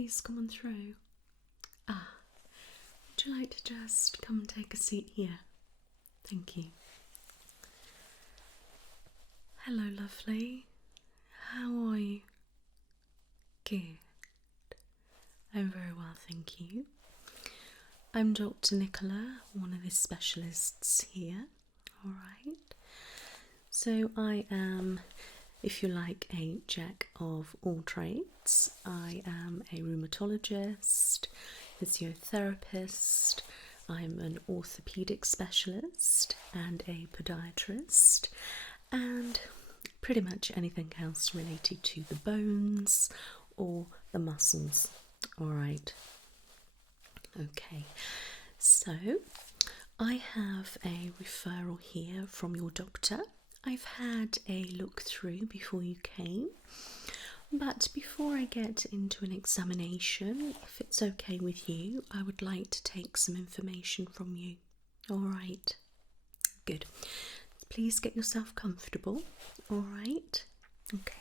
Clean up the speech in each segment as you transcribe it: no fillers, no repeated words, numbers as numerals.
please come on through? Would you like to just come and take a seat here? Thank you. Hello, lovely. How are you? Good. I'm very well, thank you. I'm Dr. Nicola, one of the specialists here. Alright. So I am, if you like, a jack of all trades. I am a rheumatologist, physiotherapist, I'm an orthopaedic specialist and a podiatrist, and pretty much anything else related to the bones or the muscles. Alright. Okay, so I have a referral here from your doctor. I've had a look through before you came, but before I get into an examination, if it's okay with you, I would like to take some information from you. Alright, good. Please get yourself comfortable. Alright, okay.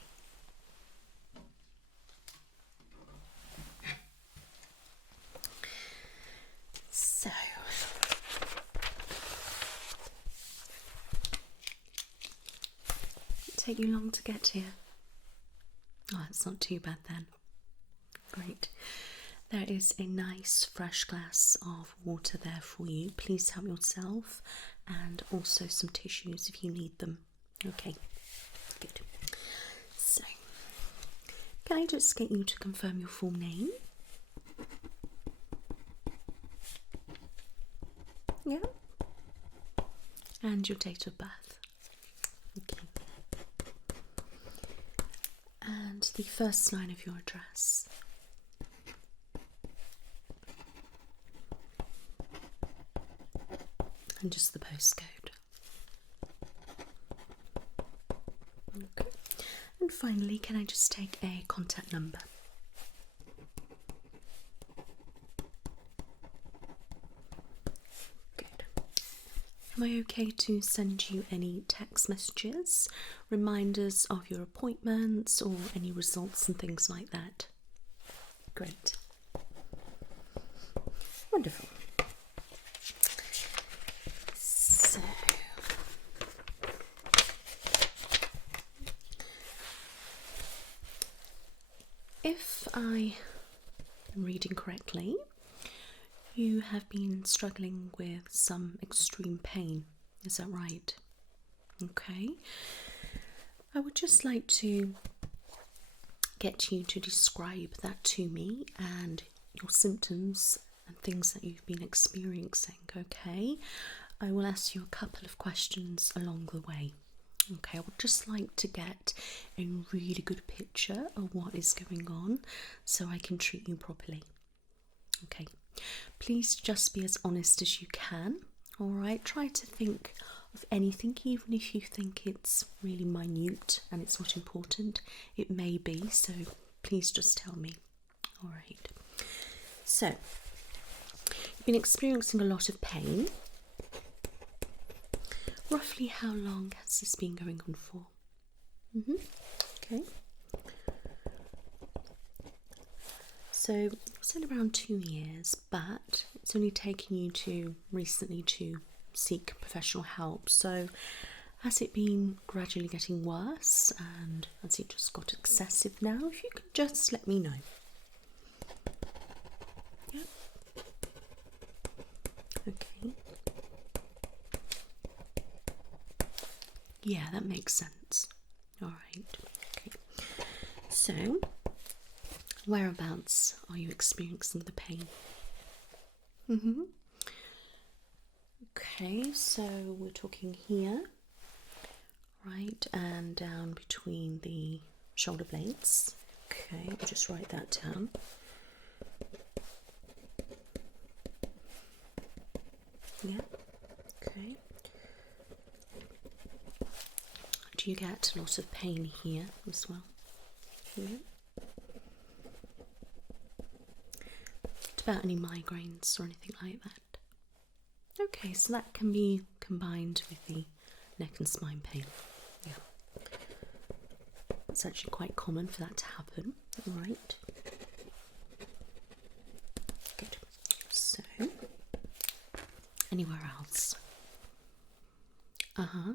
So, take you long to get here? Oh, it's not too bad then. Great. There is a nice fresh glass of water there for you. Please help yourself, and also some tissues if you need them. Okay, good. So, can I just get you to confirm your full name? Yeah. And your date of birth. Okay. And the first line of your address. And just the postcode. Okay. And finally, can I just take a contact number? Am I okay to send you any text messages, reminders of your appointments, or any results and things like that? Great. Wonderful. So, if I am reading correctly, you have been struggling with some extreme pain, is that right? Okay. I would just like to get you to describe that to me and your symptoms and things that you've been experiencing, okay? I will ask you a couple of questions along the way. Okay, I would just like to get a really good picture of what is going on so I can treat you properly. Okay. Please just be as honest as you can, alright? Try to think of anything, even if you think it's really minute and it's not important. It may be, so please just tell me. Alright. So, you've been experiencing a lot of pain. Roughly how long has this been going on for? Okay. So it's only around 2 years, but it's only taken you to recently to seek professional help. So has it been gradually getting worse, and has it just got excessive now? If you could just let me know. Yeah. Okay. Yeah, that makes sense. All right. Okay. So, whereabouts are you experiencing the pain? Okay, so we're talking here, right, and down between the shoulder blades. Okay, I'll just write that down. Yeah, okay. Do you get a lot of pain here as well? Yeah. What about any migraines or anything like that? Okay, so that can be combined with the neck and spine pain. Yeah. It's actually quite common for that to happen. All right. Anywhere else? Uh-huh.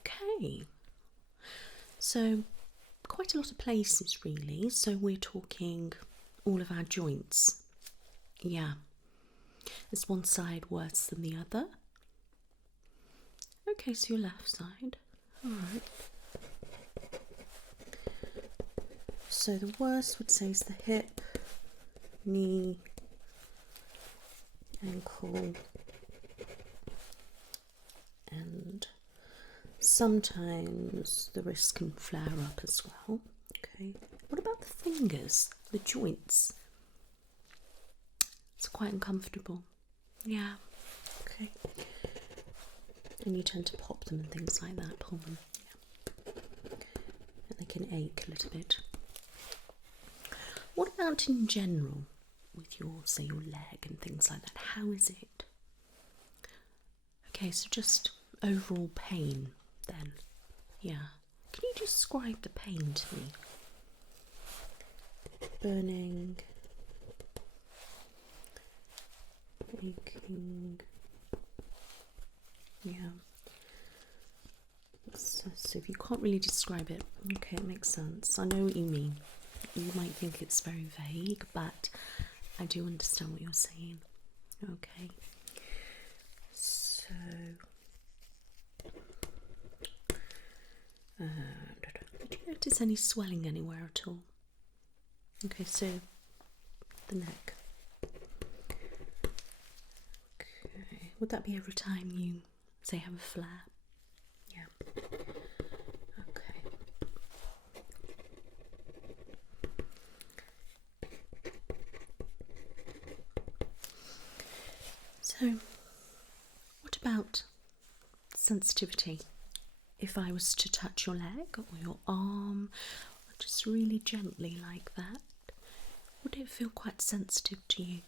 Okay. So, quite a lot of places really. So we're talking all of our joints. Yeah. Is one side worse than the other? Okay, so your left side. Alright. So the worst would say is the hip, knee, ankle, and sometimes the wrist can flare up as well. Okay. What about the fingers, the joints? It's quite uncomfortable. Yeah. Okay. And you tend to pop them and things like that, pull them. Yeah. And they can ache a little bit. What about in general with your, say, your leg and things like that? How is it? Okay, so just overall pain then. Yeah. Can you describe the pain to me? Burning, aching, yeah. Excessive. You can't really describe it. Okay, it makes sense. I know what you mean. You might think it's very vague, but I do understand what you're saying. Okay. So, did you notice any swelling anywhere at all? Okay, so the neck. Okay. Would that be every time you, say, have a flare? Yeah. Okay. So, what about sensitivity? If I was to touch your leg or your arm, or just really gently like that, would it feel quite sensitive to you?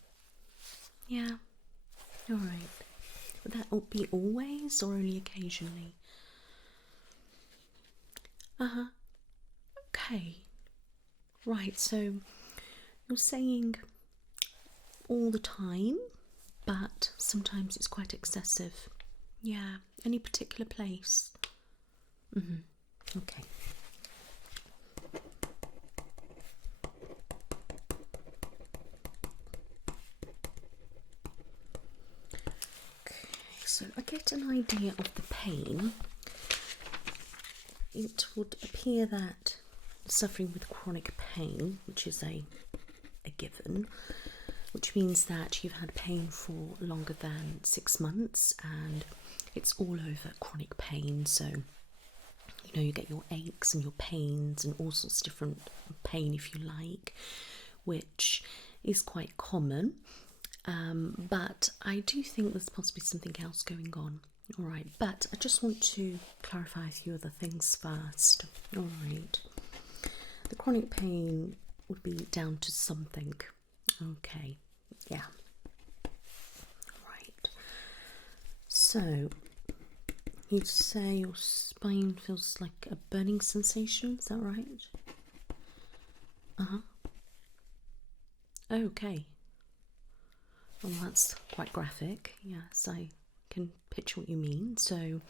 Yeah. Alright. Would that be always or only occasionally? Uh-huh. Okay. Right, so you're saying all the time, but sometimes it's quite excessive. Yeah. Any particular place? Okay. So I get an idea of the pain. It would appear that suffering with chronic pain, which is a given, which means that you've had pain for longer than 6 months, and it's all over chronic pain. So you get your aches and your pains and all sorts of different pain, if you like, which is quite common. But I do think there's possibly something else going on. All right, but I just want to clarify a few other things first. All right, the chronic pain would be down to something. Okay, yeah. Right. So you'd say your spine feels like a burning sensation. Is that right? Okay. Well, that's quite graphic. Yes, I can picture what you mean. So,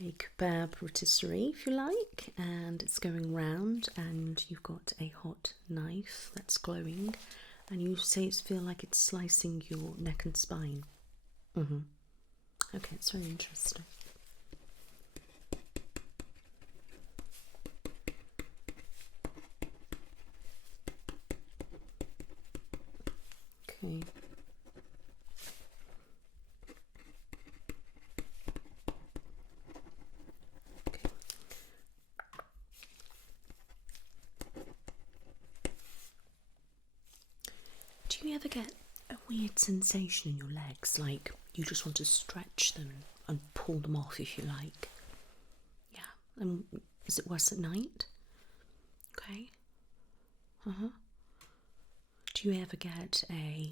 a kebab rotisserie, if you like, and it's going round, and you've got a hot knife that's glowing, and you say it feels like it's slicing your neck and spine. Okay, it's very interesting. Okay. Do you ever get a weird sensation in your legs, like you just want to stretch them and pull them off, if you like? Yeah. And is it worse at night? Okay. Do you ever get a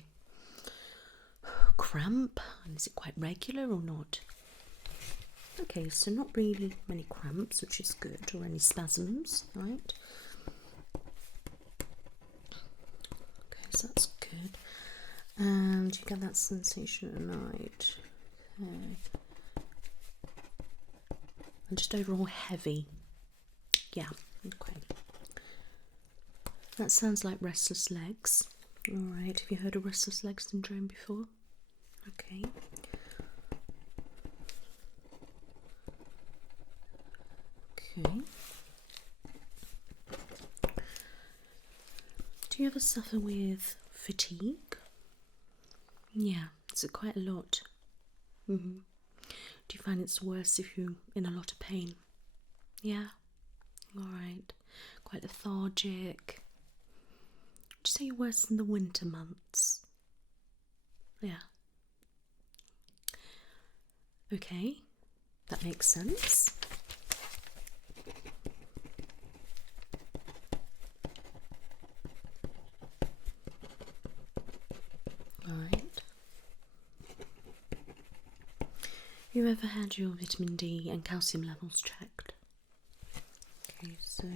cramp? And is it quite regular or not? Okay, so not really many cramps, which is good, or any spasms, right? Okay, so that's good. And Do you get that sensation at night? Okay. And just overall heavy. Yeah, okay. That sounds like restless legs. Alright, have you heard of restless leg syndrome before? Okay. Okay. Do you ever suffer with fatigue? Yeah, is it quite a lot? Do you find it's worse if you're in a lot of pain? Yeah? Alright. Quite lethargic. Would you say you're worse in the winter months? Yeah. Okay, that makes sense. Right. Have you ever had your vitamin D and calcium levels checked? Okay, so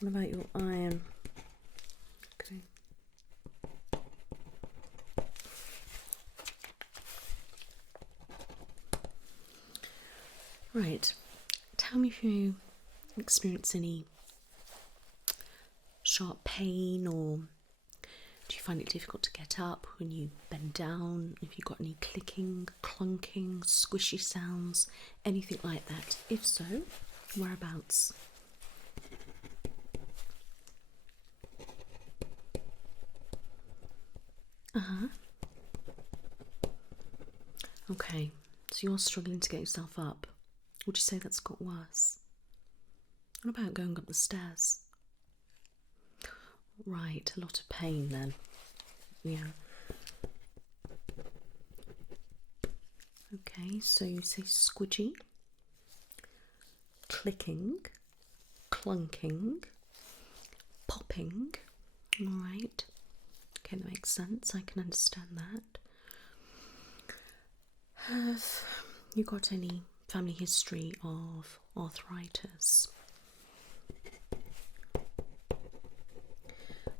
what about your iron? Okay. Right. Tell me if you experience any sharp pain, or do you find it difficult to get up when you bend down? If you've got any clicking, clunking, squishy sounds, anything like that? If so, whereabouts? Okay, so you're struggling to get yourself up. Would you say that's got worse? What about going up the stairs? Right, a lot of pain then. Yeah. Okay, so you say squidgy, clicking, clunking, popping. Alright. Okay, that makes sense. I can understand that. Have you got any family history of arthritis?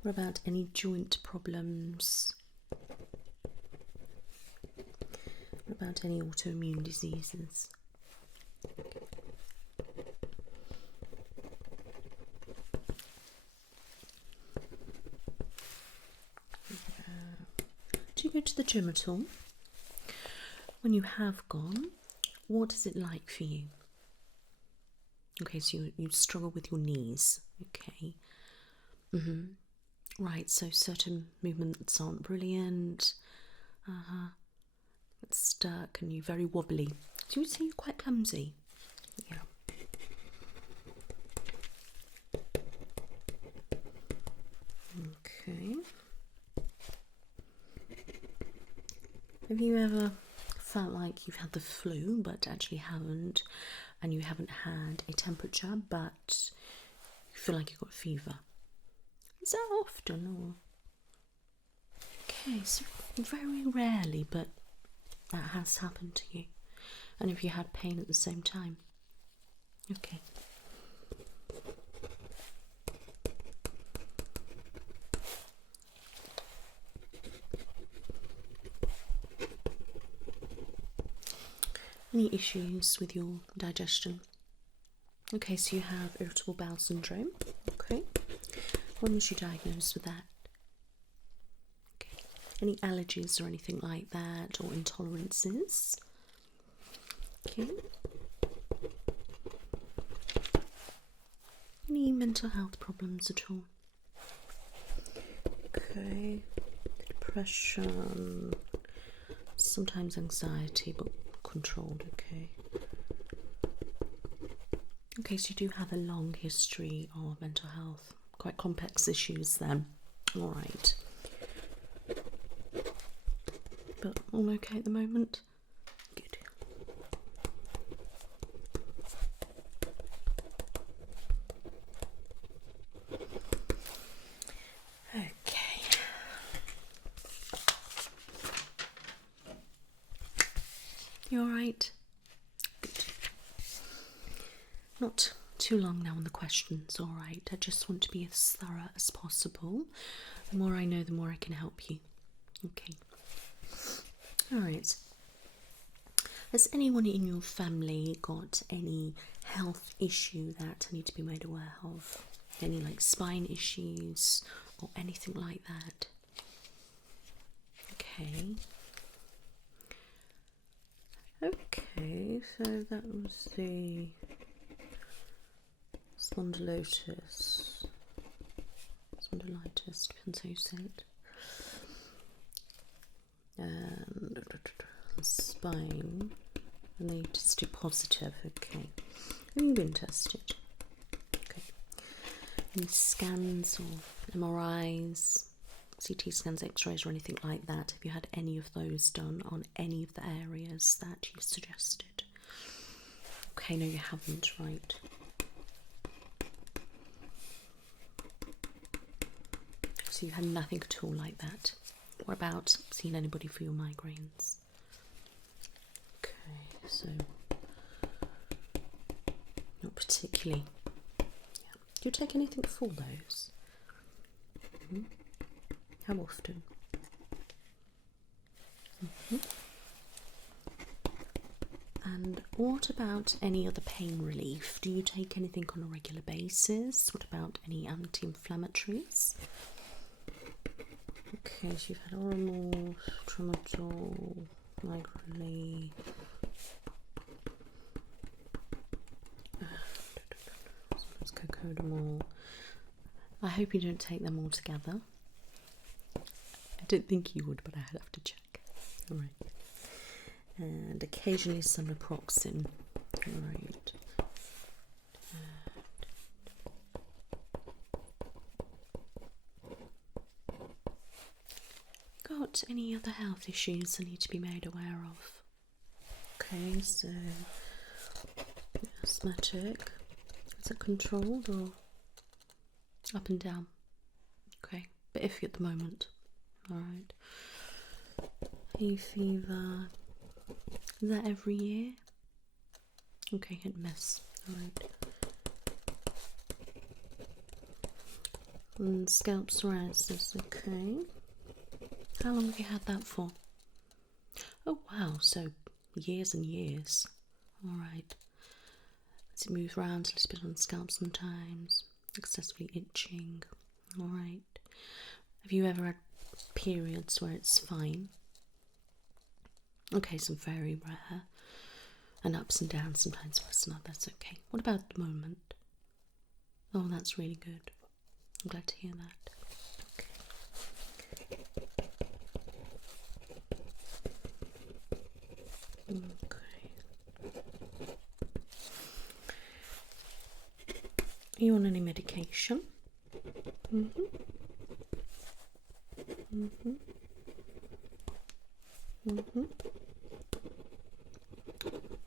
What about any joint problems? What about any autoimmune diseases? Do you go to the gym at all? When you have gone, what is it like for you? Okay, so you struggle with your knees. Okay. Right, so certain movements aren't brilliant. It's stuck and you're very wobbly. So you would say you're quite clumsy. Yeah. Okay. Have you ever felt like you've had the flu but actually haven't, and you haven't had a temperature but you feel like you've got fever? Is that often, or? Okay, so very rarely, but that has happened to you. And have you had pain at the same time? Okay. Any issues with your digestion? Okay, so you have irritable bowel syndrome. Okay. When was you diagnosed with that? Okay. Any allergies or anything like that, or intolerances? Okay. Any mental health problems at all? Okay. Depression, sometimes anxiety, but controlled. Okay. Okay, so you do have a long history of mental health, quite complex issues then. All right. But all okay at the moment? Good. Okay. You all right? Good. Not too long now on the questions, alright? I just want to be as thorough as possible. The more I know, the more I can help you. Okay. Alright. Has anyone in your family got any health issue that I need to be made aware of? Any like spine issues or anything like that? Okay. Okay, so that was the spondylitis, depends how you say it. And spine, and they tested positive. Okay, have you been tested? Okay. Any scans or MRIs, CT scans, X-rays, or anything like that? Have you had any of those done on any of the areas that you suggested? Okay, no, you haven't, right? So you had nothing at all like that. What about seeing anybody for your migraines? Okay, so not particularly. Yeah. Do you take anything for those? Mm-hmm. How often? Mm-hmm. And what about any other pain relief? Do you take anything on a regular basis? What about any anti-inflammatories? Okay, so you've had oral, tramadol, migraine. Sometimes cocodamol. I hope you don't take them all together. I don't think you would, but I have to check. Alright. And occasionally some naproxen. Alright. Got any other health issues I need to be made aware of? Okay, so asthmatic. Is it controlled or up and down? Okay, but iffy at the moment. Alright. Hay fever. Is that every year? Okay, hit and miss. Alright. And scalp psoriasis, okay. How long have you had that for? Oh wow, so years and years. Alright. Does it move around a little bit on the scalp sometimes? Excessively itching. Alright. Have you ever had periods where it's fine? Okay, some very rare. And ups and downs, sometimes worse than others. Okay. What about at the moment? Oh, that's really good. I'm glad to hear that. Okay. Are you on any medication? Mm-hmm. Mm-hmm. Mm-hmm.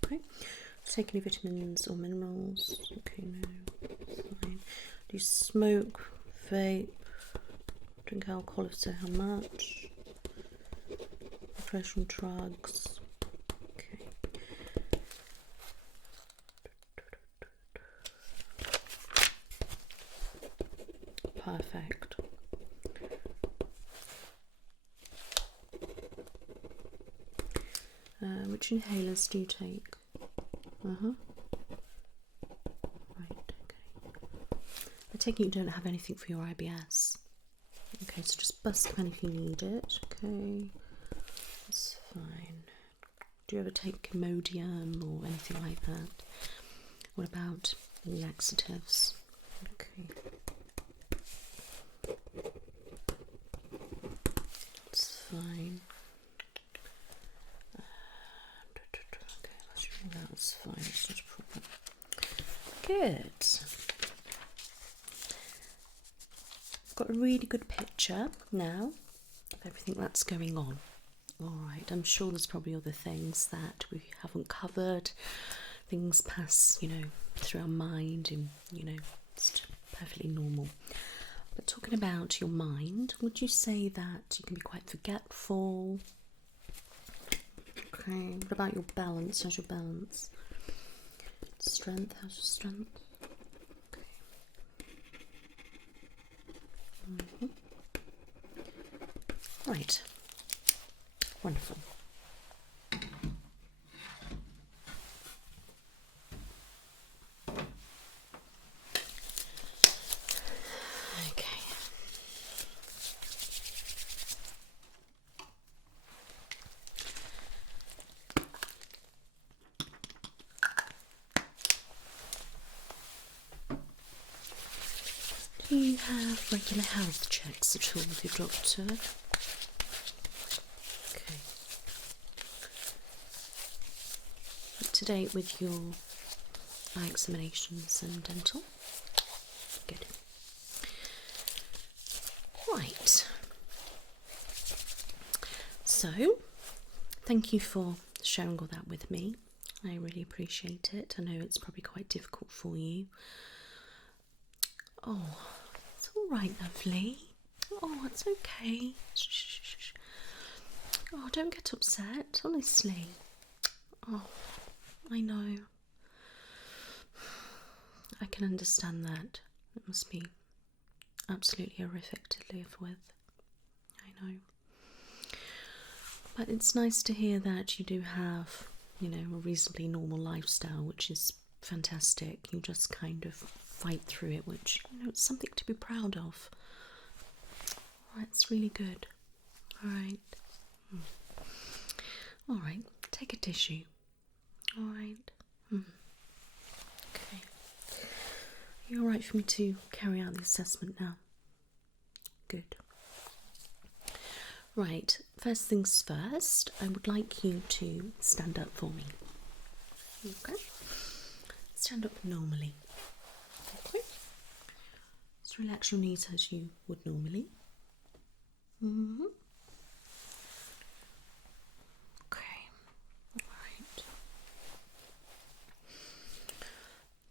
Okay. Take any vitamins or minerals? Okay, no. Fine. Do you smoke, vape, drink alcohol? If so, how much? Recreational drugs? Okay. Perfect. Which inhalers do you take? Right, okay. I take it you don't have anything for your IBS. Okay, so just bust them if you need it. Okay, that's fine. Do you ever take Imodium or anything like that? What about laxatives? Okay. That's fine. Okay, that's fine. It's not a problem. Good. Got a really good picture now of everything that's going on. Alright, I'm sure there's probably other things that we haven't covered. Things pass, through our mind and, it's perfectly normal. But talking about your mind, would you say that you can be quite forgetful? Okay, what about your balance? How's your balance? Strength, how's your strength? Right. Wonderful. Okay. Do you have regular health checks at all with your doctor? Okay. Up to date with your eye examinations and dental? Good. Right. So, thank you for sharing all that with me. I really appreciate it. I know it's probably quite difficult for you. Oh, it's all right, lovely. Oh, it's okay. Shh. Oh, don't get upset, honestly. Oh, I know. I can understand that. It must be absolutely horrific to live with. I know. But it's nice to hear that you do have, a reasonably normal lifestyle, which is fantastic. You just kind of fight through it, which, it's something to be proud of. Alright, it's really good. Alright. Alright, take a tissue. Alright. Okay. Are you alright for me to carry out the assessment now? Good. Right, first things first, I would like you to stand up for me. Okay. Stand up normally. Okay. Just relax your knees as you would normally. Okay. Alright.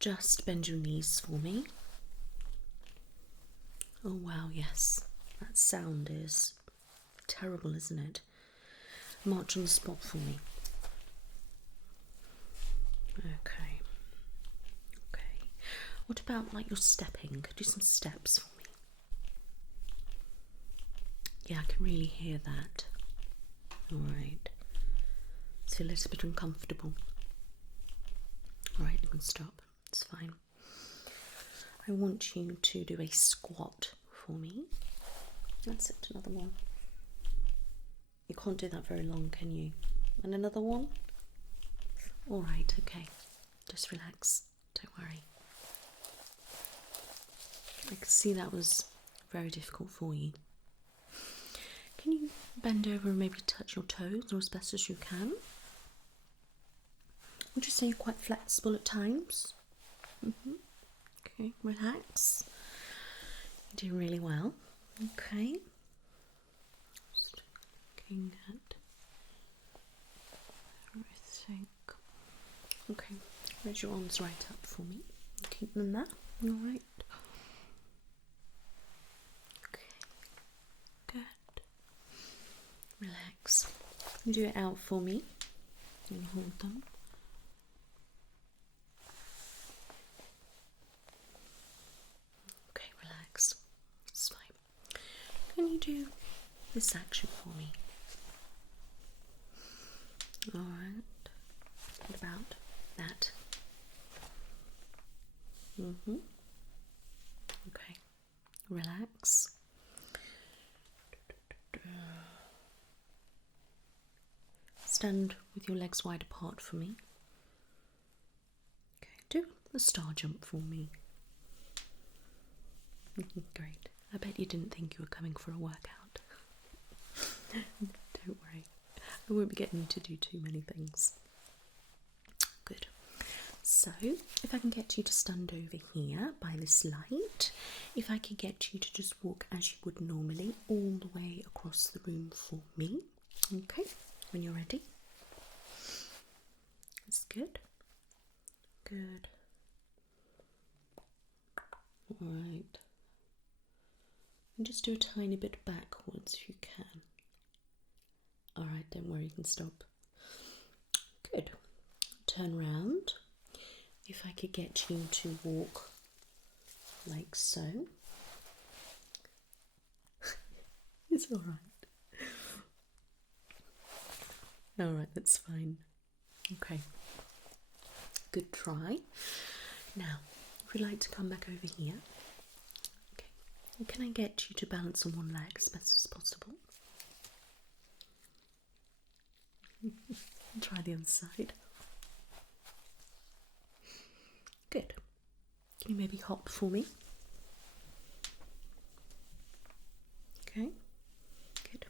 Just bend your knees for me. Oh wow, yes. That sound is terrible, isn't it? March on the spot for me. Okay. What about like your stepping? Do some steps for me. Yeah, I can really hear that. Alright. It's a little bit uncomfortable. Alright, you can stop. It's fine. I want you to do a squat for me. That's it, another one. You can't do that very long, can you? And another one? Alright, okay. Just relax. Don't worry. I can see that was very difficult for you. Can you bend over and maybe touch your toes, or as best as you can? Would you say you're quite flexible at times? Okay, relax. You're doing really well. Okay. Just looking at everything. Okay, raise your arms right up for me. Keep them there. Alright. Okay. Good. Relax. Do it out for me. And hold them. Okay, relax. It's fine. Can you do this action for me? Alright. What about that? Okay. Relax. Stand with your legs wide apart for me. Okay, do the star jump for me. Great. I bet you didn't think you were coming for a workout. Don't worry. I won't be getting you to do too many things. Good. So, if I can get you to stand over here by this light, if I could get you to just walk as you would normally all the way across the room for me. Okay, when you're ready. That's good. Good. Alright. And just do a tiny bit backwards if you can. Alright, don't worry, you can stop. Good. Turn round. If I could get you to walk like so. It's alright. Alright, that's fine. Okay. Good try. Now, if you'd like to come back over here. Okay. Can I get you to balance on one leg as best as possible? Try the other side. Good. Can you maybe hop for me? Okay. Good.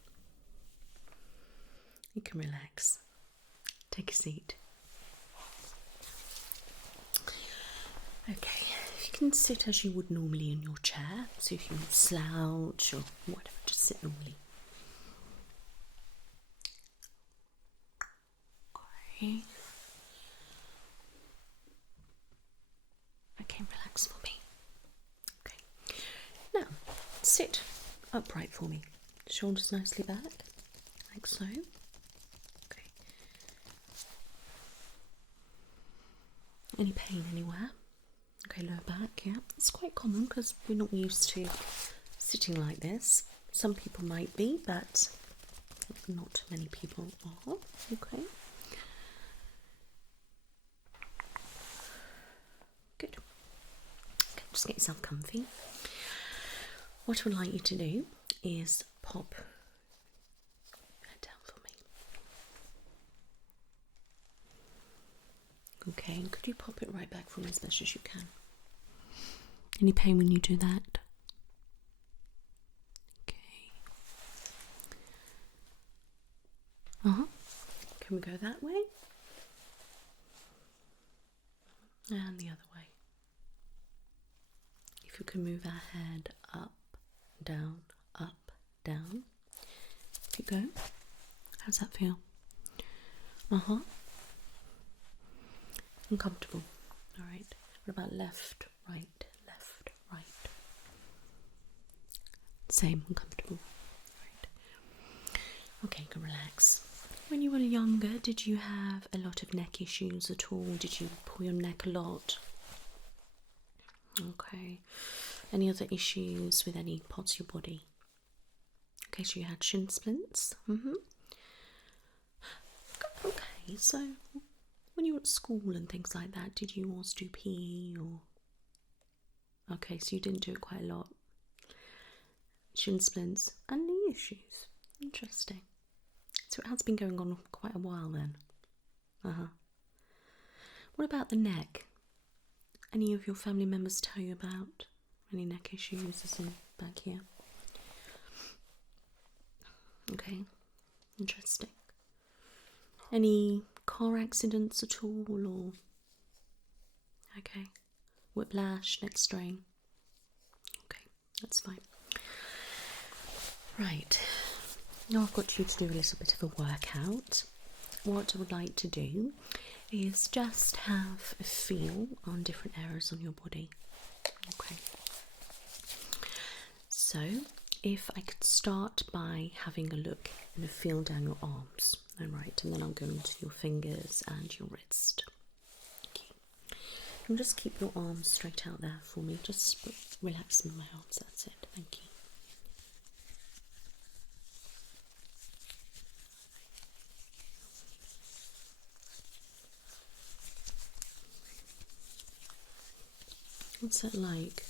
You can relax. Take a seat. Okay, if you can sit as you would normally in your chair, so if you slouch or whatever, just sit normally. Okay. Okay, relax for me. Okay. Now, sit upright for me. Shoulders nicely back, like so. Okay. Any pain anywhere? Okay, lower back, yeah. It's quite common because we're not used to sitting like this. Some people might be, but not many people are. Okay. Good. Okay, just get yourself comfy. What I would like you to do is pop your head down for me. Okay, and could you pop it right back for me as best as you can? Any pain when you do that? Okay. Can we go that way? And the other way. If you can move our head up, down, up, down. If you go. How's that feel? Uncomfortable. Alright. What about left, right, left, right? Same, uncomfortable. Right. Okay, you can relax. When you were younger, did you have a lot of neck issues at all? Did you pull your neck a lot? Okay. Any other issues with any parts of your body? Okay, so you had shin splints. Okay, so when you were at school and things like that, did you also do PE or? Okay, so you didn't do it quite a lot. Shin splints and knee issues. Interesting. So it has been going on quite a while then. What about the neck? Any of your family members tell you about any neck issues as in back here? Okay, interesting. Any car accidents at all or? Okay, whiplash, neck strain. Okay, that's fine. Right, now I've got you to do a little bit of a workout. What I would like to do is just have a feel on different areas on your body. Okay. So, if I could start by having a look and a feel down your arms. Alright, and then I'll go into your fingers and your wrist. Okay. And just keep your arms straight out there for me. Just relax in my arms, that's it. Thank you. What's that like?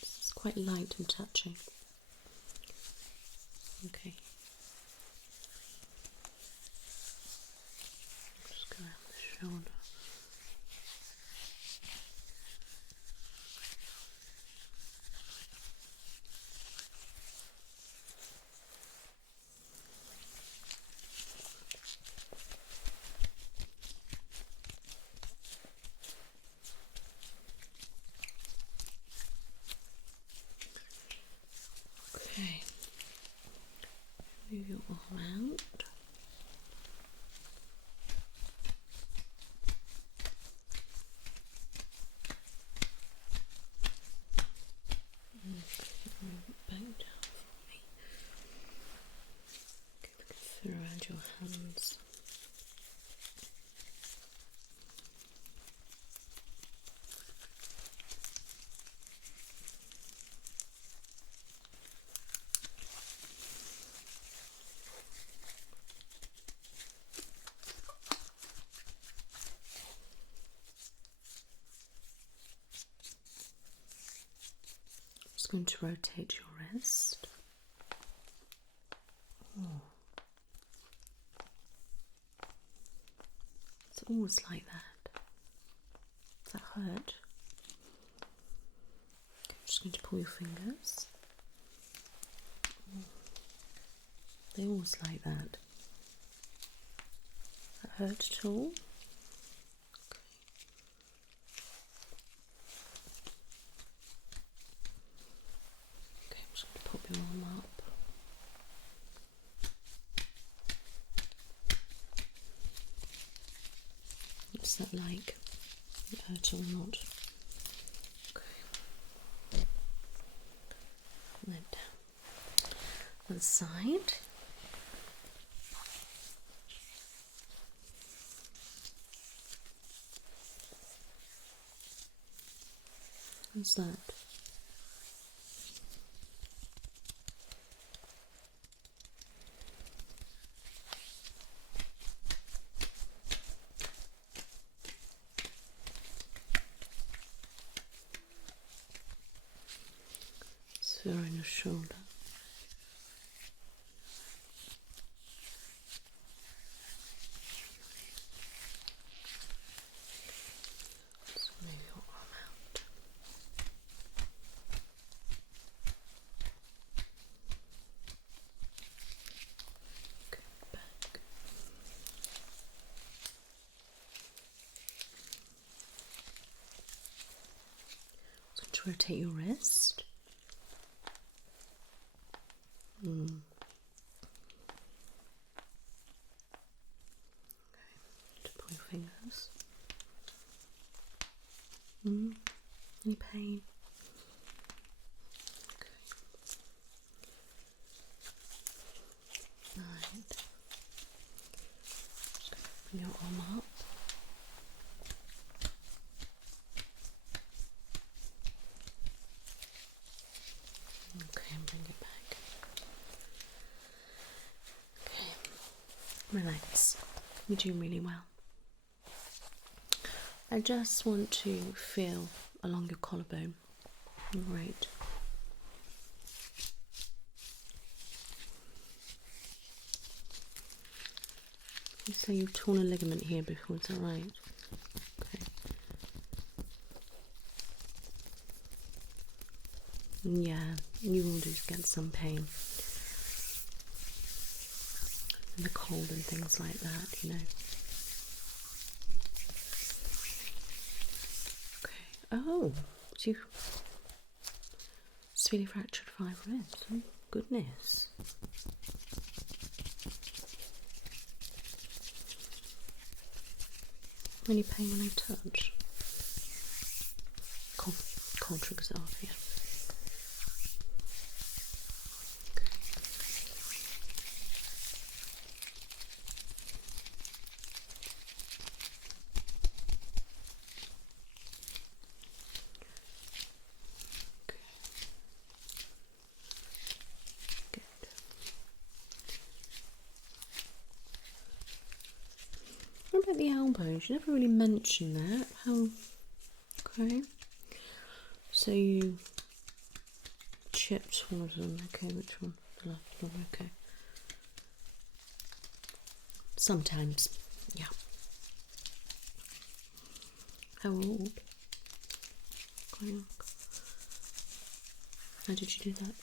It's quite light and touching. Okay. Just go around the shoulder. Okay. Move your arm out. Back down for me. Okay, around your hands. Just going to rotate your wrist. Oh. It's always like that. Does that hurt? Okay, I'm just going to pull your fingers. Oh. They always like that. Does that hurt at all? Okay, I'm just going to pop your arm up. What's that like? It hurt or not? Okay. And then down. One side. What's that? Sphere on your shoulder. Just move your arm out. Okay, back. So to rotate your wrist. Okay, to pull your fingers. Any pain? Okay. Right. Just going to bring your arm up. Okay, and bring it back. Okay. Relax. You're doing really well. I just want to feel along your collarbone. Right. You say you've torn a ligament here before, is that right? Okay. Yeah, you will do get some pain. And the cold and things like that, you know. Oh, so you've severely fractured 5 ribs. Oh, goodness. Any pain when I touch? Cold triggers it off, yeah. What about the elbows? You never really mentioned that. How? Okay. So you chipped one of them. Okay, which one? The left one. Okay. Sometimes, yeah. How old? Quite young. How did you do that?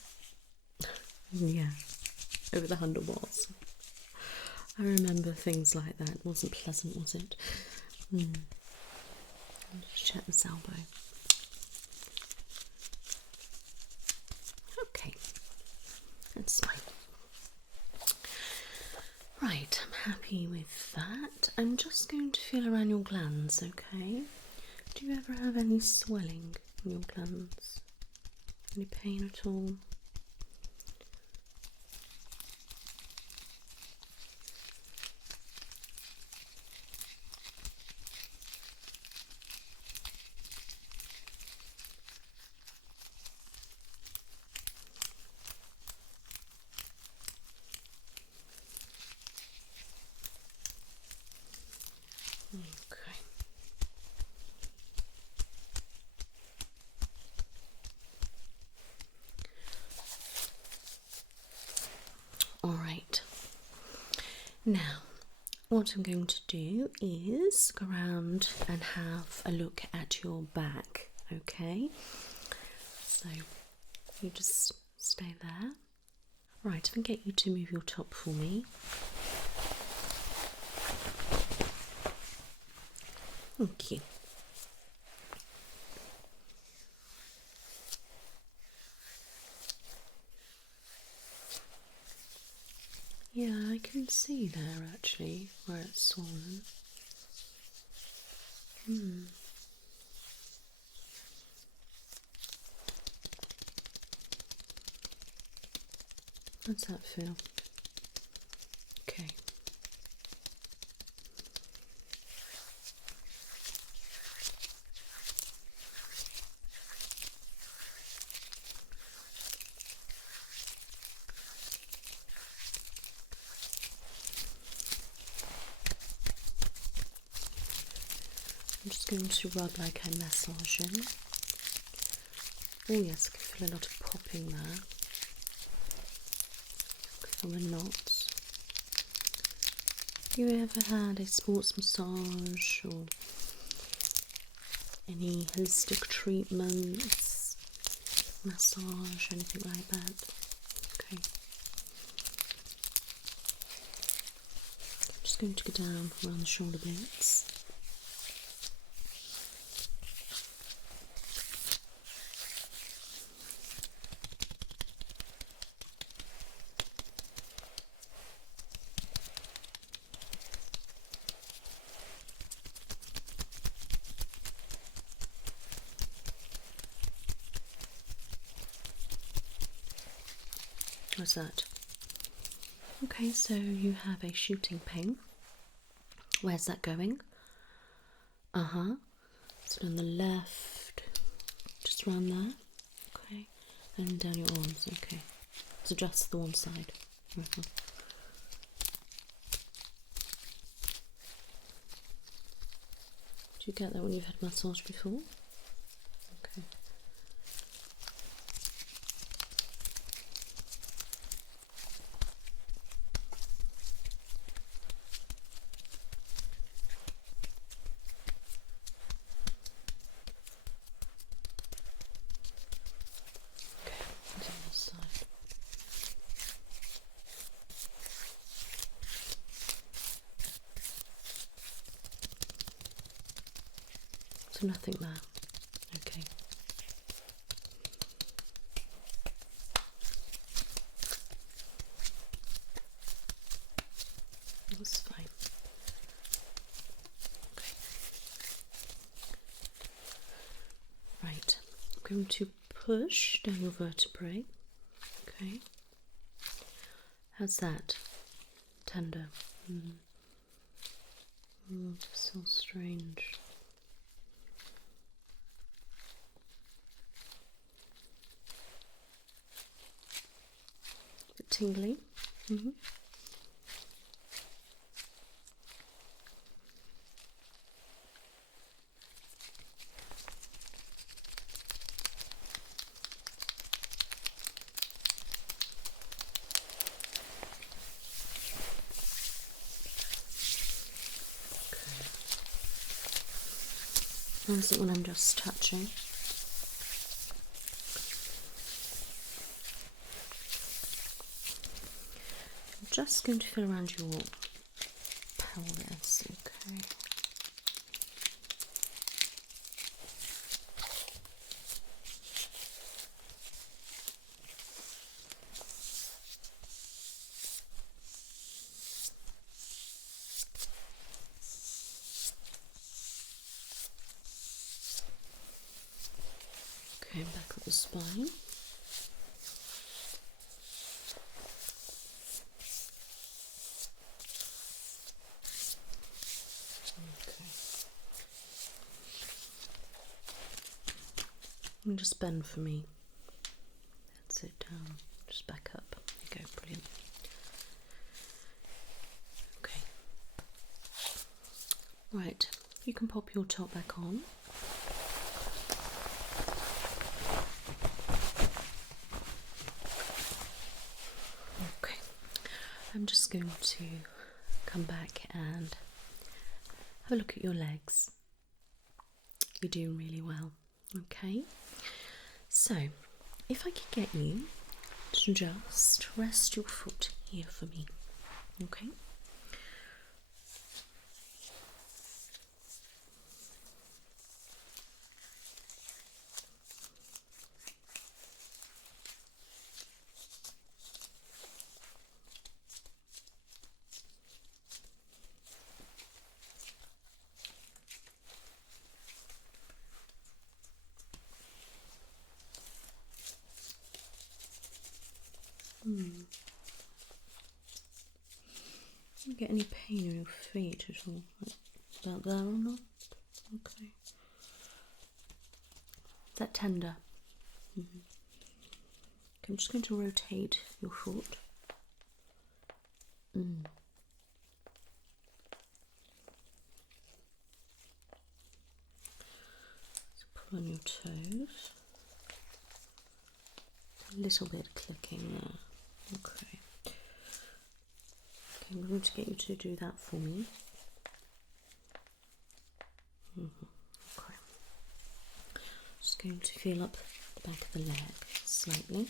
Yeah, over the handlebars. I remember things like that. It wasn't pleasant, was it? Just check this elbow. Okay, that's fine. Right, I'm happy with that. I'm just going to feel around your glands, okay? Do you ever have any swelling in your glands? Any pain at all? Okay. Now, what I'm going to do is go around and have a look at your back, okay? So, you just stay there. Right, if I can get you to move your top for me. Thank you. Yeah, I can see there actually where it's swollen. How's that feel? Okay. I'm just going to rub like I'm massaging. Oh yes, I can feel a lot of popping there. From the knots. Have you ever had a sports massage or any holistic treatments, massage, anything like that? Okay. I'm just going to go down around the shoulder blades. What's that? Okay, so you have a shooting pain. Where's that going? So on the left, just around there. Okay, and down your arms. Okay, so just the one side. Do you get that when you've had massage before? Okay. So nothing there. Okay. That's fine. Okay. Right. I'm going to push down your vertebrae. Okay. How's that? Tender. So strange. Tingly. How is it when I'm just touching? I'm just going to feel around your pelvis, okay? Okay, back up the spine. And just bend for me. That's it, down. Just back up. There you go, brilliant. Okay. Right, you can pop your top back on. Okay. I'm just going to come back and have a look at your legs. You're doing really well. Okay, so if I could get you to just rest your foot here for me. Okay. You get any pain in your feet at all? Like about there or not? Okay. Is that tender? Okay, I'm just going to rotate your foot. So pull on your toes. A little bit of clicking there. Okay. Okay, I'm going to get you to do that for me. Okay. Just going to feel up the back of the leg slightly.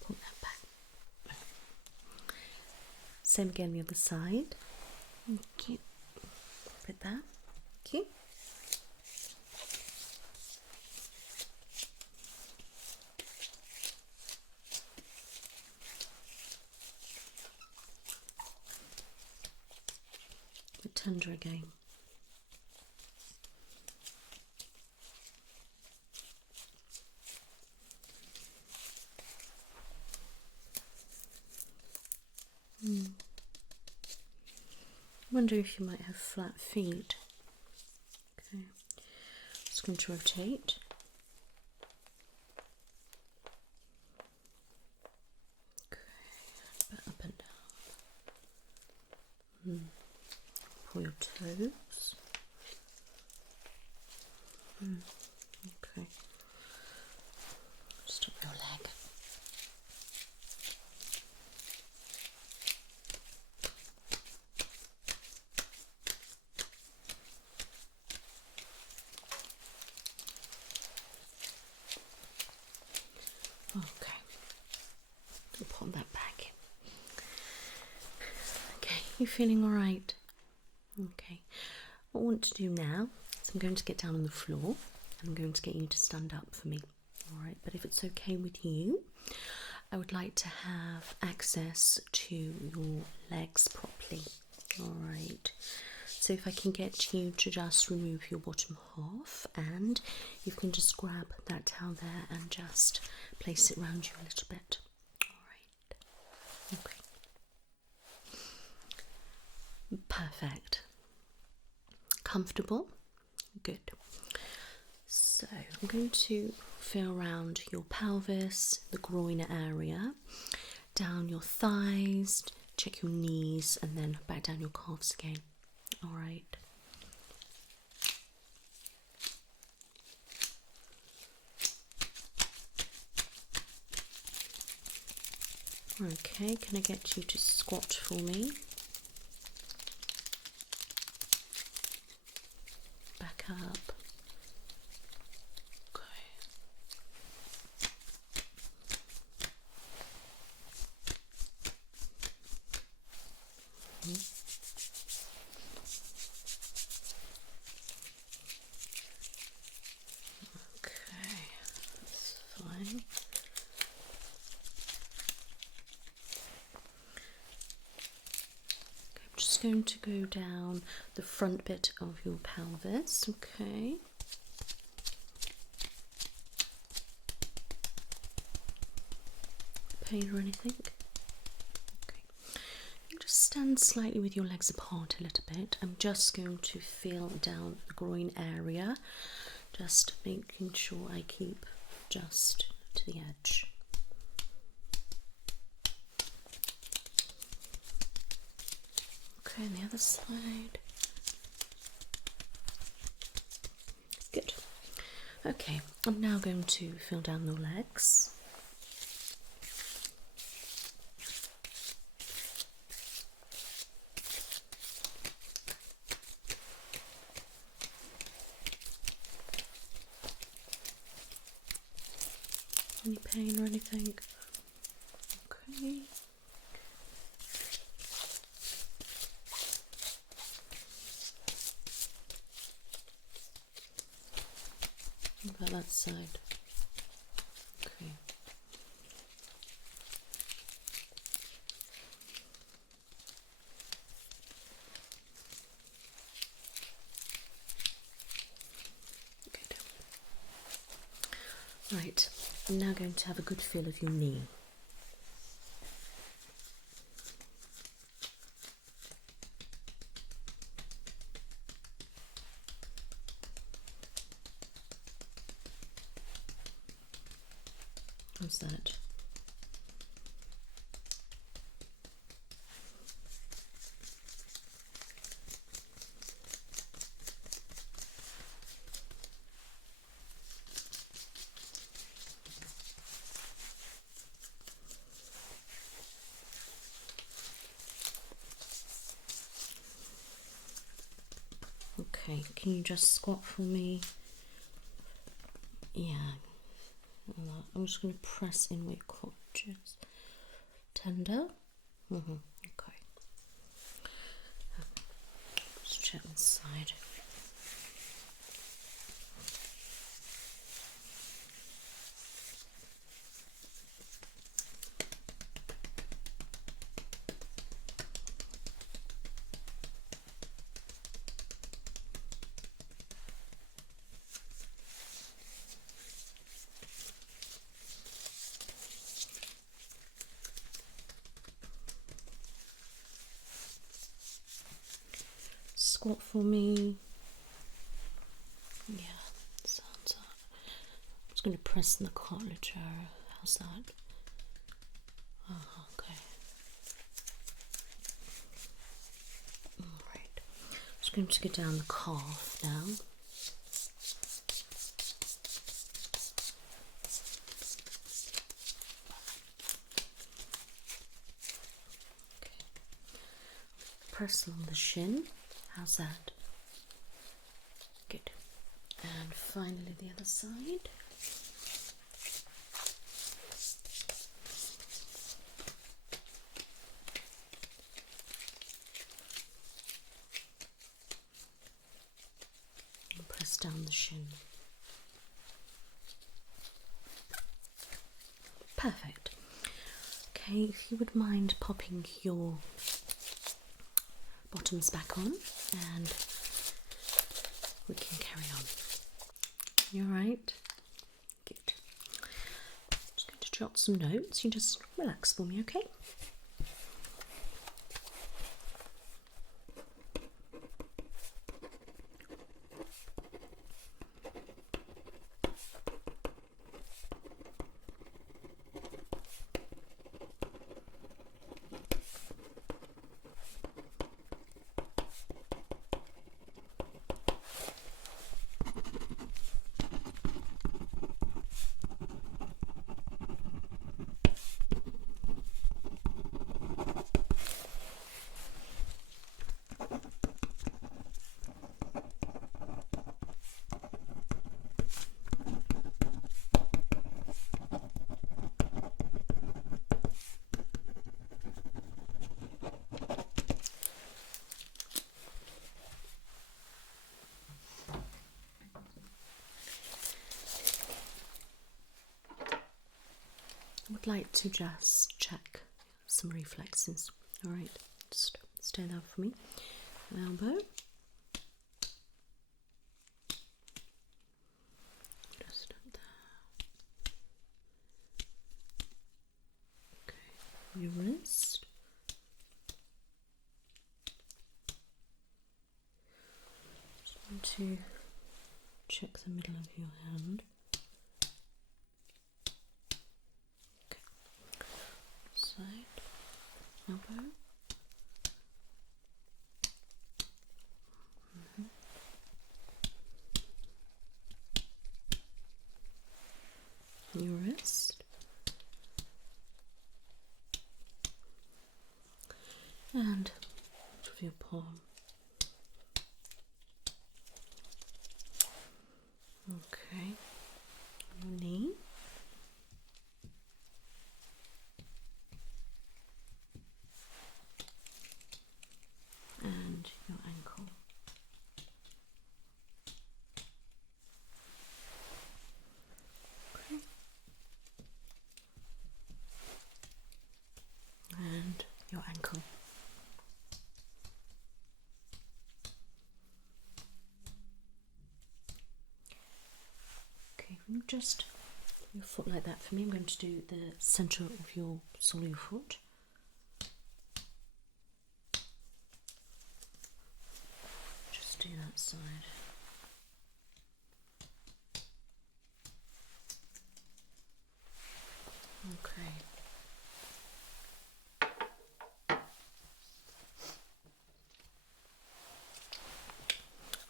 Pull that back. Same again the other side. Okay. Put that. Okay. Bit tender again. I wonder if you might have flat feet. Okay, just going to rotate. Okay, a bit up and down. Pull your toes. Okay, stop your leg. Okay, we'll pull that back. Okay, you feeling all right? Okay, what I want to do now is I'm going to get down on the floor and I'm going to get you to stand up for me. All right, but if it's okay with you, I would like to have access to your legs properly. All right, so if I can get you to just remove your bottom half and you can just grab that towel there and just place it around you a little bit. All right, okay. Perfect. Comfortable? Good. So I'm going to feel around your pelvis, the groin area, down your thighs, check your knees, and then back down your calves again. All right. Okay, can I get you to squat for me? Back up. Going to go down the front bit of your pelvis. Okay. Pain or anything? Okay. You just stand slightly with your legs apart a little bit. I'm just going to feel down the groin area, just making sure I keep just to the edge. Okay, and the other side. Good. Okay, I'm now going to feel down the legs. Any pain or anything? Okay. What about that side? Okay. Good. Right, I'm now going to have a good feel of your knee. How's that? Okay, can you just squat for me? Yeah. I'm just going to press in with your crotches. Tender? Okay. Let's check this side. Squat for me. Yeah, sounds that. I'm just going to press in the cartilage area. How's that? Okay. Alright. Just going to get down the calf now. Okay. Press on the shin. How's that? Good. And finally the other side. And press down the shin. Perfect. Okay, if you would mind popping your bottoms back on and we can carry on. You alright? Good. I'm just going to jot some notes. You just relax for me, okay? I would like to just check some reflexes. Alright, just stay there for me. Elbow. Just up there. Okay, your wrist. Just want to check the middle of your hand. Side, elbow, your wrist, and of your palm. Okay, your knee. And your ankle. Okay. And your ankle. Okay, just your foot like that for me. I'm going to do the centre of your sole of your foot. Just do that side. Okay.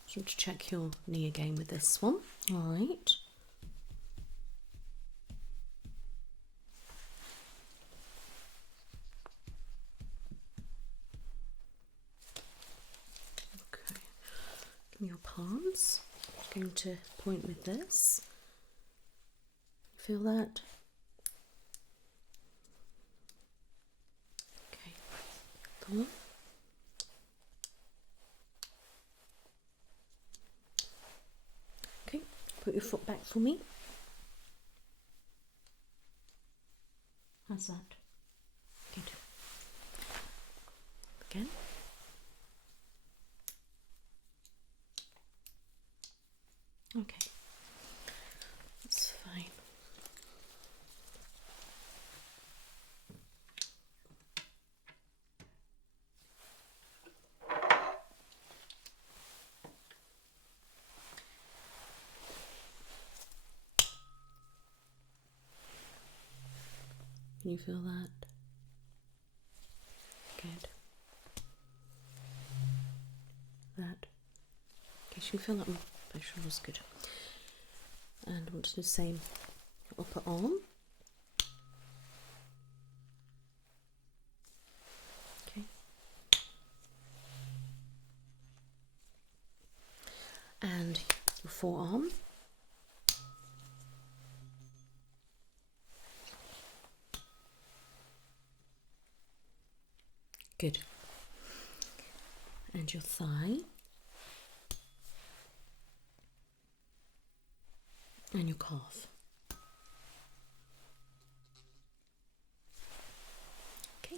Just want to check your knee again with this one. All right. Okay. Your palms. I'm going to point with this. Feel that? Okay. The one. Okay. Put your foot back for me. How's that? Good. Again. Okay. That's fine. Can you feel that? Good. That. Okay, so you feel that on both shoulders. Good. And I want to do the same upper arm. Okay. And your forearm. Good. And your thigh. And your calf. Okay.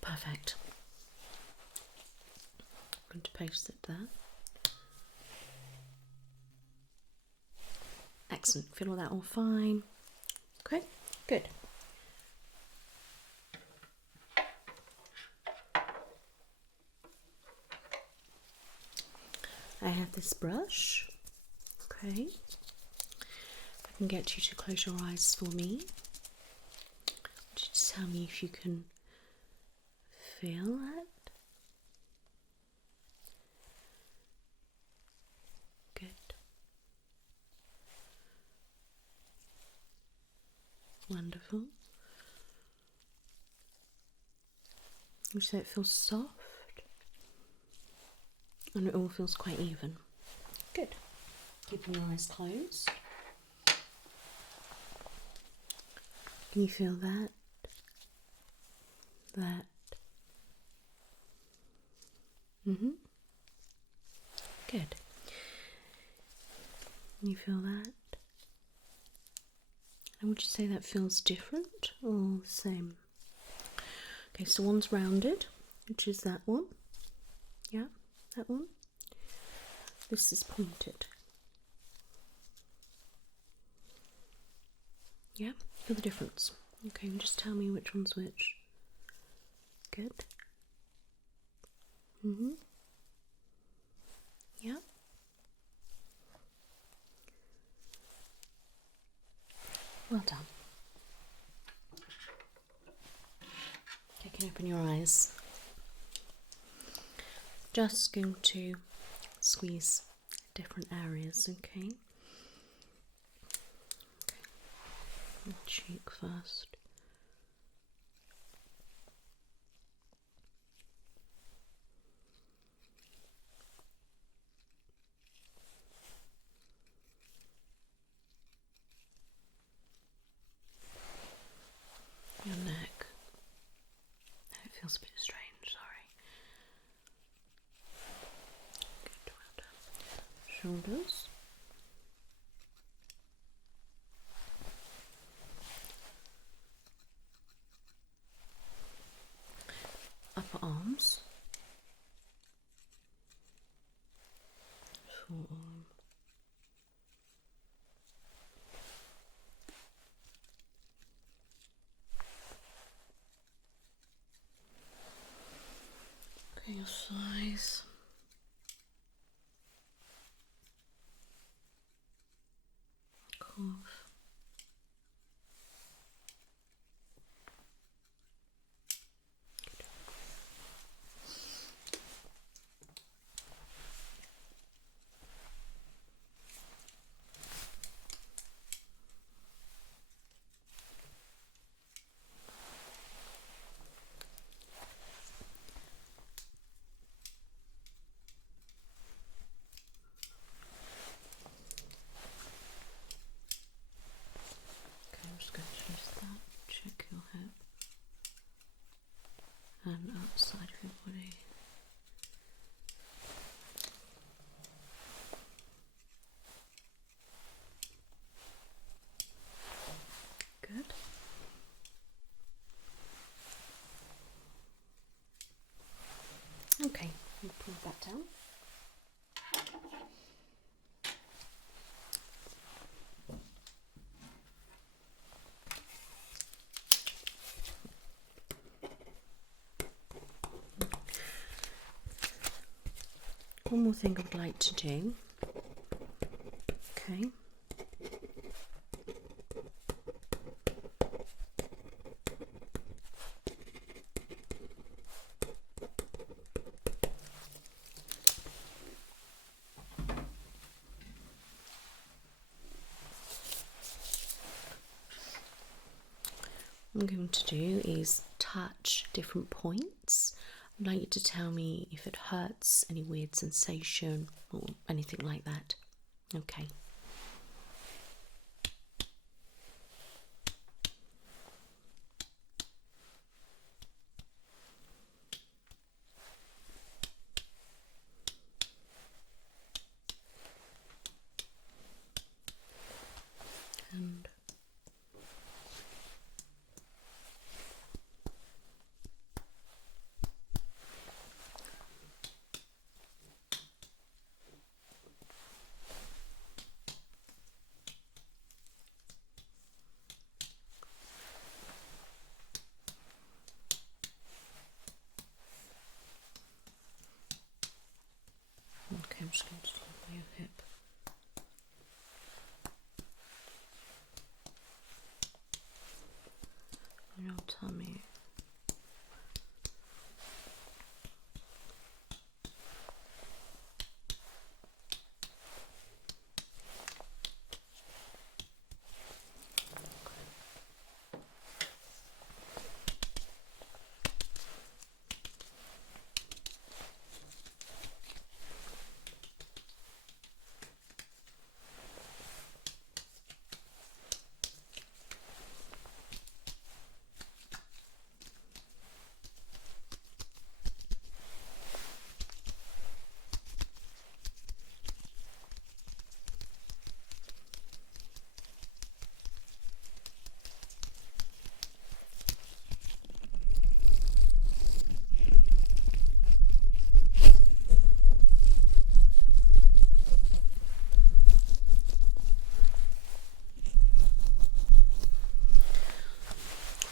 Perfect. I'm going to paste it there. Excellent. Feel all that all fine. Okay, good. I have this brush. Okay. I can get you to close your eyes for me. Just tell me if you can feel that. Good. Wonderful. You say it feels soft and it all feels quite even. Good. Keeping your eyes closed. Can you feel that? That. Good. Can you feel that? And would you say that feels different or the same? Okay, so one's rounded, which is that one. Yeah, that one. This is pointed. Yeah, feel the difference. Okay, and just tell me which one's which. Good. Yeah. Well done. Okay, you can open your eyes. just going to squeeze different areas, okay? Okay. Cheek first. Your neck. It feels a bit strange, sorry. Good, well done. Shoulders. Upper arms. Forearm. Okay, your thighs. Calf. Okay, I'm just going to use that. Check your hip and outside of your body. Good. Okay, we'll pull that down. One more thing I would like to do. Okay. What I'm going to do is touch different points. I'd like you to tell me if it hurts, any weird sensation, or anything like that. Okay. And okay, I'm just going to do your hip. Your tummy.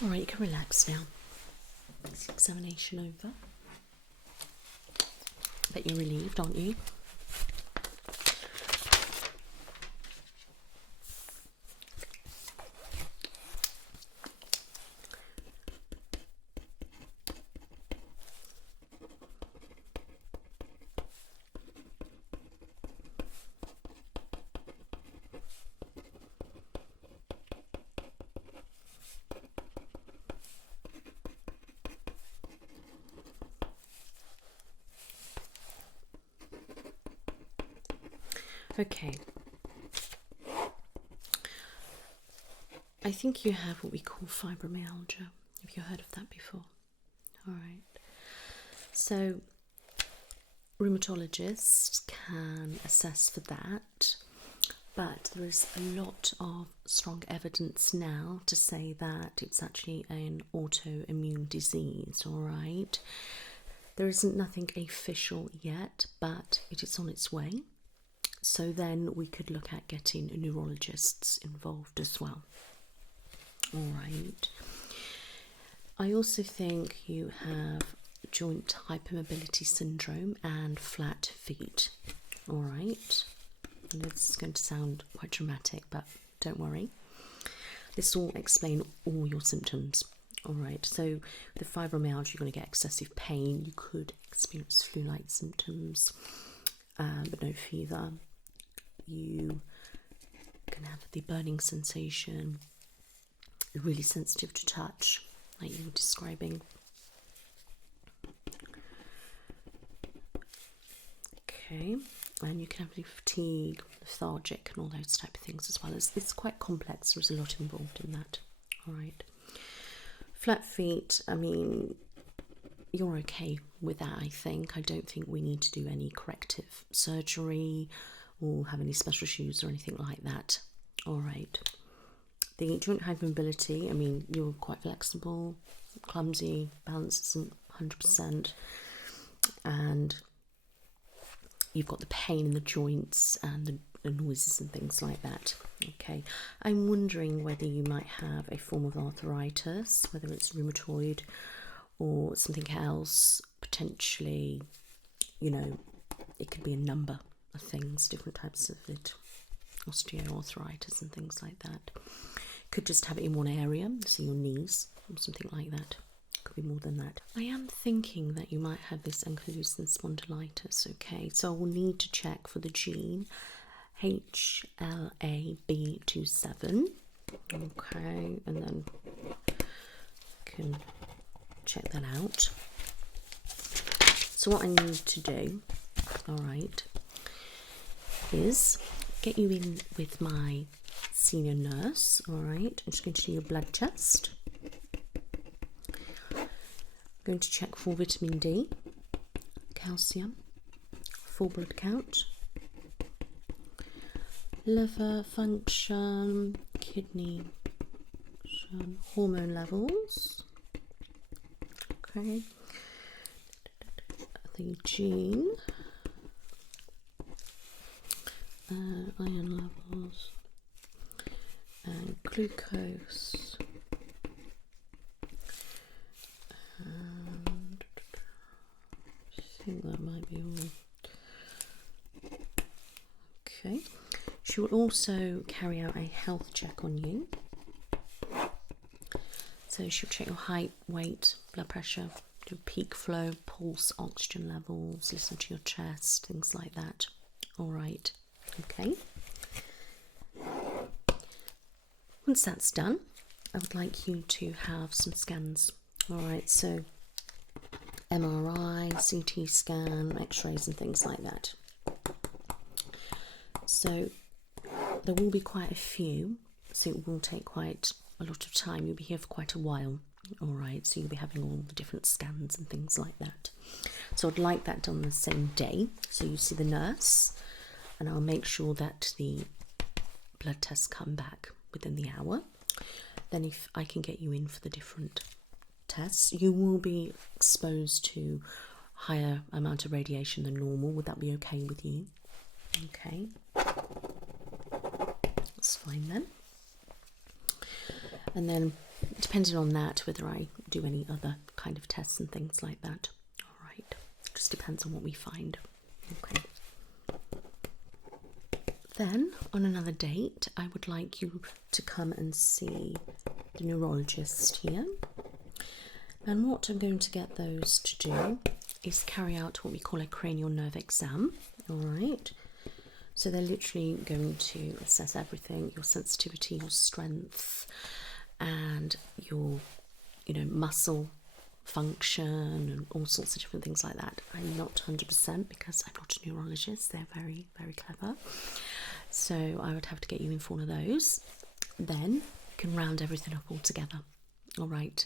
Alright, you can relax now. That's examination over. Bet you're relieved, aren't you? Okay. I think you have what we call fibromyalgia. Have you heard of that before? All right. So, rheumatologists can assess for that, but there is a lot of strong evidence now to say that it's actually an autoimmune disease, all right? There isn't nothing official yet, but it is on its way. So then we could look at getting neurologists involved as well. All right. I also think you have joint hypermobility syndrome and flat feet. All right. And this is going to sound quite dramatic, but don't worry. This will explain all your symptoms. All right. So with the fibromyalgia, you're going to get excessive pain. You could experience flu-like symptoms, but no fever. You can have the burning sensation. You're really sensitive to touch, like you were describing. Okay, and you can have fatigue, lethargic, and all those type of things as well. It's quite complex. There's a lot involved in that. All right. Flat feet. I mean, you're okay with that. I think. I don't think we need to do any corrective surgery or have any special shoes or anything like that. All right. The joint hypermobility, I mean, you're quite flexible, clumsy, balance isn't 100%, and you've got the pain in the joints and the noises and things like that. Okay, I'm wondering whether you might have a form of arthritis, whether it's rheumatoid or something else, potentially, you know, it could be a number of things, different types of it, osteoarthritis and things like that. Could just have it in one area, so your knees or something like that. Could be more than that. I am thinking that you might have this ankylosing spondylitis. Okay, so I will need to check for the gene HLA-B27. Okay, and then I can check that out. So what I need to do, all right, is get you in with my senior nurse. All right, I'm just going to do your blood test. I'm going to check for vitamin D, calcium, full blood count, liver function, kidney function, hormone levels. Okay, the gene, iron levels, and glucose, and I think that might be all. Okay, she will also carry out a health check on you. So she'll check your height, weight, blood pressure, do peak flow, pulse, oxygen levels, listen to your chest, things like that. All right, okay. Once that's done, I would like you to have some scans. All right, so MRI, CT scan, x-rays and things like that. So there will be quite a few, so it will take quite a lot of time. You'll be here for quite a while. All right, so you'll be having all the different scans and things like that. So I'd like that done the same day. So you see the nurse, and I'll make sure that the blood tests come back within the hour. Then if I can get you in for the different tests, you will be exposed to higher amount of radiation than normal. Would that be okay with you? Okay, that's fine then. And then depending on that, whether I do any other kind of tests and things like that. All right, just depends on what we find. Okay. Then, on another date, I would like you to come and see the neurologist here. And what I'm going to get those to do is carry out what we call a cranial nerve exam. All right. So they're literally going to assess everything, your sensitivity, your strength, and your, muscle function and all sorts of different things like that. I'm not 100% because I'm not a neurologist. They're very, very clever. So I would have to get you in for one of those. Then you can round everything up all together. All right.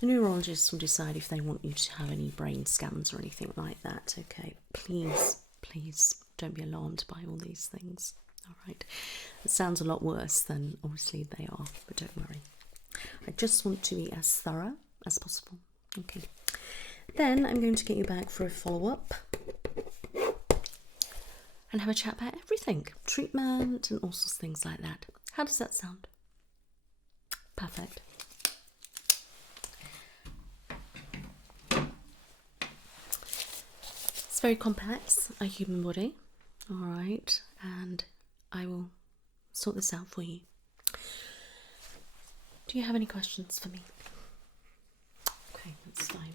The neurologist will decide if they want you to have any brain scans or anything like that. Okay. Please, please don't be alarmed by all these things. All right. It sounds a lot worse than obviously they are, but don't worry. I just want to be as thorough as possible. Okay. Then I'm going to get you back for a follow-up and have a chat about everything, treatment and all sorts of things like that. How does that sound? Perfect. It's very complex, a human body. All right, and I will sort this out for you. Do you have any questions for me? Okay, that's fine.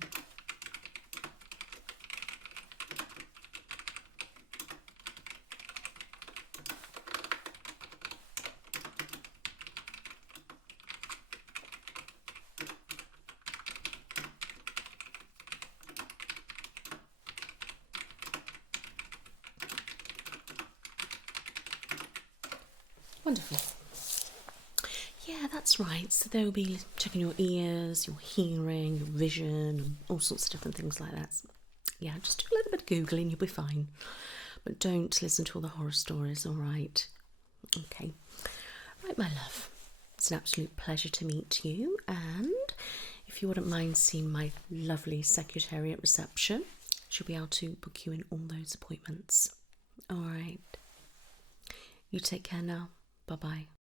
Wonderful. Yeah, that's right. So they'll be checking your ears, your hearing, your vision, and all sorts of different things like that. Yeah, just do a little bit of Googling, you'll be fine. But don't listen to all the horror stories, all right? Okay. Right, my love. It's an absolute pleasure to meet you. And if you wouldn't mind seeing my lovely secretary at reception, she'll be able to book you in all those appointments. All right. You take care now. Bye-bye.